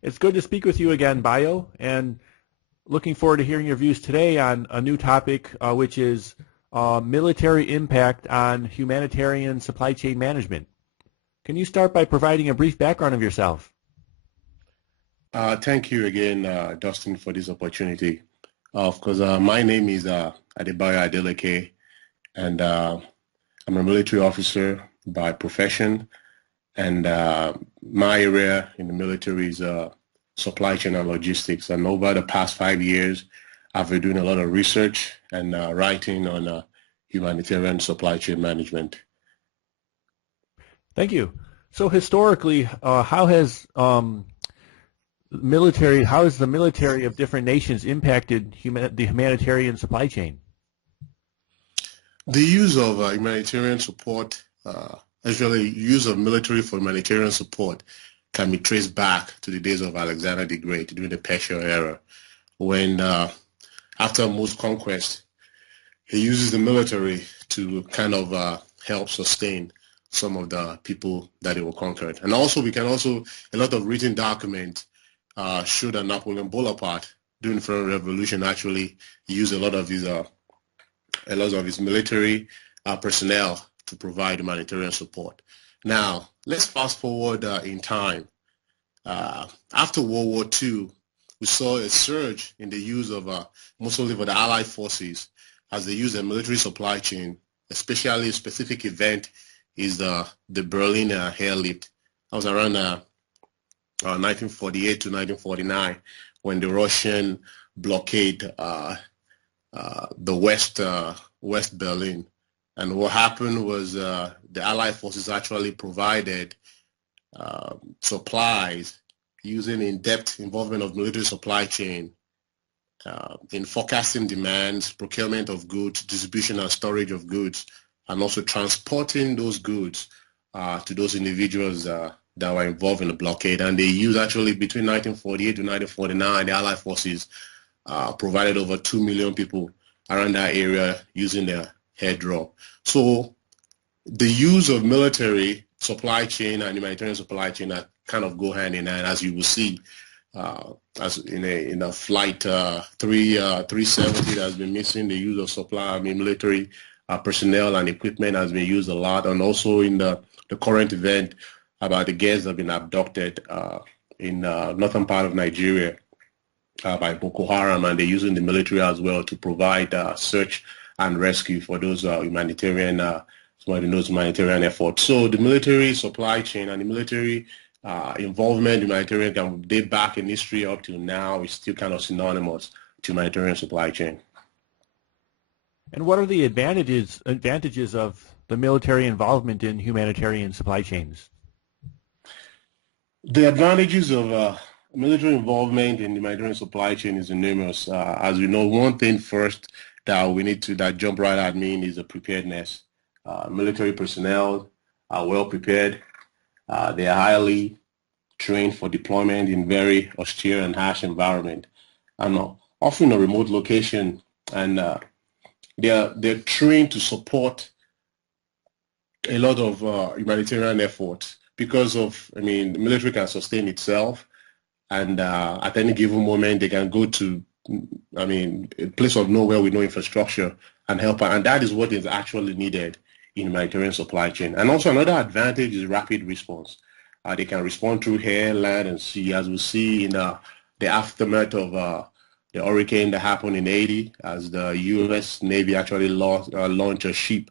It's good to speak with you again, Bayo, and looking forward to hearing your views today on a new topic, which is military impact on humanitarian supply chain management. Can you start by providing a brief background of yourself? Thank you again, Dustin, for this opportunity. Of course, my name is Adebayo Adeleke, and I'm a military officer by profession. And my area in the military is supply chain and logistics. And over the past 5 years, I've been doing a lot of research and writing on humanitarian supply chain management. Thank you. So historically, how has the military of different nations impacted the humanitarian supply chain? The use of humanitarian support, actually use of military for humanitarian support, can be traced back to the days of Alexander the Great during the Persian era, when after most conquest, he uses the military to kind of help sustain some of the people that they were conquered. And also, a lot of written documents show that Napoleon Bonaparte during the French Revolution actually used a lot of his military personnel to provide humanitarian support. Now, let's fast forward in time. After World War II, we saw a surge in the use of, mostly for the Allied forces, as they use a military supply chain. Especially a specific event is the Berlin airlift. That was around 1948 to 1949, when the Russian blockade the West Berlin. And what happened was the Allied forces actually provided supplies using in-depth involvement of military supply chain in forecasting demands, procurement of goods, distribution and storage of goods, and also transporting those goods to those individuals that were involved in the blockade. And they used actually between 1948 to 1949, the Allied forces provided over 2 million people around that area using their air drop. So the use of military supply chain and humanitarian supply chain that kind of go hand in hand, as you will see, as in a flight 370 that has been missing, the use of military personnel and equipment has been used a lot, and also in the current event about the girls that have been abducted in northern part of Nigeria by Boko Haram, and they're using the military as well to provide search and rescue for those humanitarian efforts. So the military supply chain and the military involvement, humanitarian, can date back in history up to now, is still kind of synonymous to humanitarian supply chain. And what are the advantages of the military involvement in humanitarian supply chains? The advantages of military involvement in the humanitarian supply chain is enormous. As we know, one thing first that jump right at me is the preparedness. Military personnel are well prepared. They are highly trained for deployment in very austere and harsh environment, and often a remote location. And they're trained to support a lot of humanitarian efforts because of, the military can sustain itself, and at any given moment they can go to, a place of nowhere with no infrastructure and help, and that is what is actually needed in humanitarian supply chain. And also another advantage is rapid response. They can respond through air, land, and sea, as we see in the aftermath of the hurricane that happened in Haiti, as the U.S. Navy actually launched a ship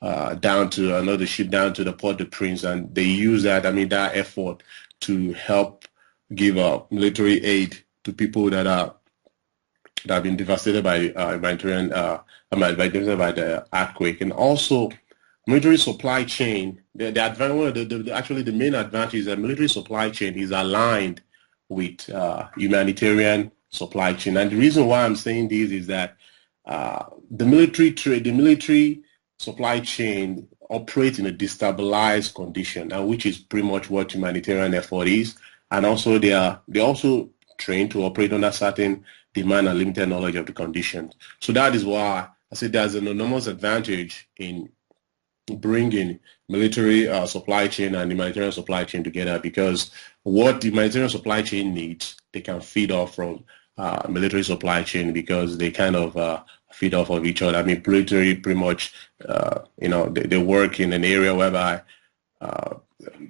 down to the Port-au-Prince, and they use that effort to help give military aid to people that have been devastated by the earthquake. And also military supply chain, the main advantage is that military supply chain is aligned with humanitarian supply chain. And the reason why I'm saying this is that the military supply chain operates in a destabilized condition, and which is pretty much what humanitarian effort is. And also they're also trained to operate under certain demand and limited knowledge of the conditions. So that is why I say there's an enormous advantage in bringing military supply chain and humanitarian supply chain together, because what the humanitarian supply chain needs, they can feed off from military supply chain because they kind of feed off of each other. I mean, military pretty much, they work in an area whereby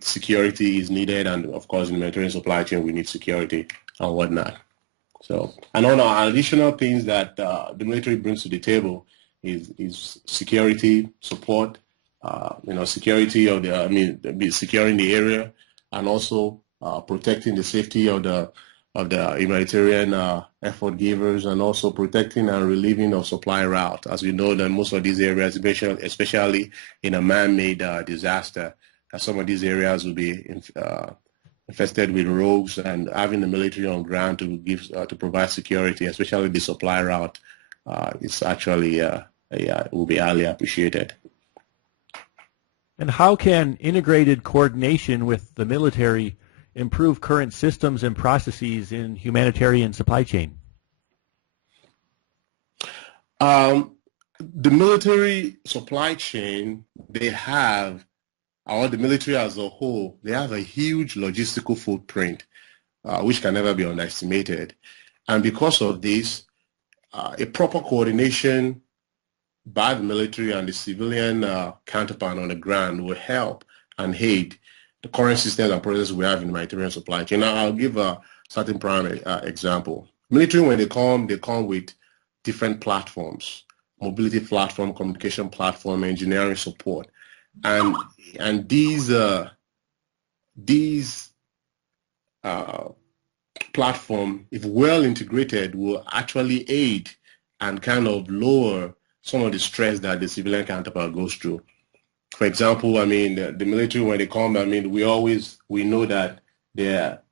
security is needed, and of course, in the humanitarian supply chain, we need security and whatnot. So, and on additional things that the military brings to the table is security support, security of securing the area, and also protecting the safety of the humanitarian effort givers, and also protecting and relieving of supply route. As we know, that most of these areas, especially in a man-made disaster, some of these areas will be infested with rogues, and having the military on ground to provide security, especially the supply route, is actually will be highly appreciated. And how can integrated coordination with the military improve current systems and processes in humanitarian supply chain? The military supply chain, the military as a whole, they have a huge logistical footprint, which can never be underestimated. And because of this, a proper coordination by the military and the civilian counterpart on the ground will help and aid the current systems and processes we have in the humanitarian supply chain. Now, I'll give a certain prime example. Military, when they come with different platforms, mobility platform, communication platform, engineering support, and these platform, if well integrated, will actually aid and kind of lower some of the stress that the civilian counterpart goes through. For example, I mean, the military, when they come, I mean, we know that at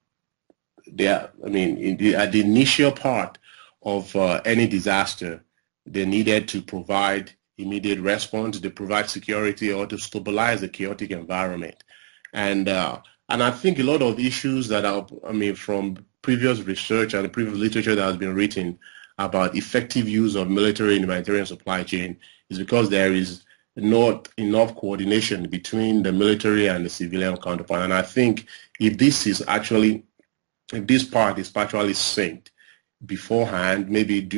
the initial part of any disaster, they needed to provide immediate response, to provide security, or to stabilize a chaotic environment. And I think a lot of issues that from previous research and the previous literature that has been written about effective use of military and humanitarian supply chain is because there is not enough coordination between the military and the civilian counterpart. And I think if this part is actually synced beforehand, maybe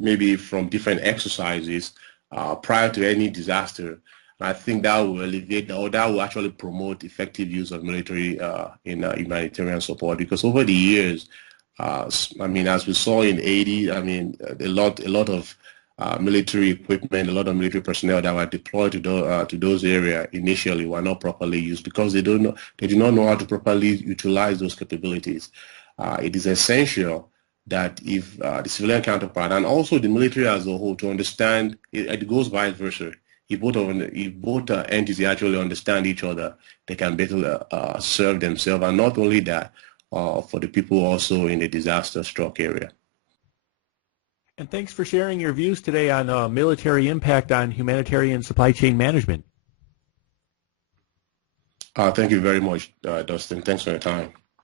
maybe from different exercises prior to any disaster, I think that will alleviate, or that will actually promote effective use of military in humanitarian support. Because over the years, as we saw in Haiti, a lot of military equipment, a lot of military personnel that were deployed to those areas initially were not properly used because they do not know how to properly utilize those capabilities. It is essential that if the civilian counterpart and also the military as a whole to understand, it goes vice versa. If both entities actually understand each other, they can better serve themselves, and not only that, for the people also in the disaster-struck area. And thanks for sharing your views today on military impact on humanitarian supply chain management. Thank you very much, Dustin. Thanks for your time.